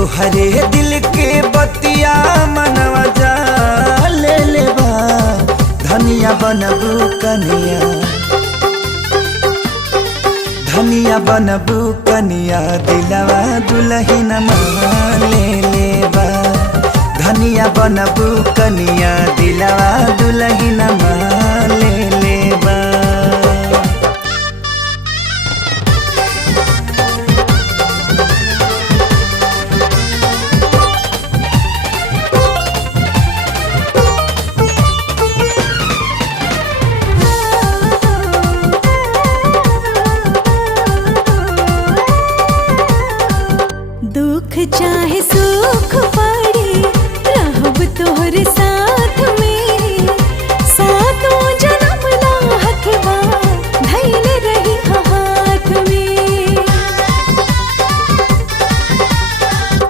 तोहरे दिल के बतिया मनवा जा ले लेबा धनिया बनबू कनिया धनिया बनबू कनिया दिलवा दुल्हन ले लेबा धनिया बनबू कनिया दिलवा दुल्हन ले लेबा। दुख चाहे सुख पड़ी रहब तोहरे साथ।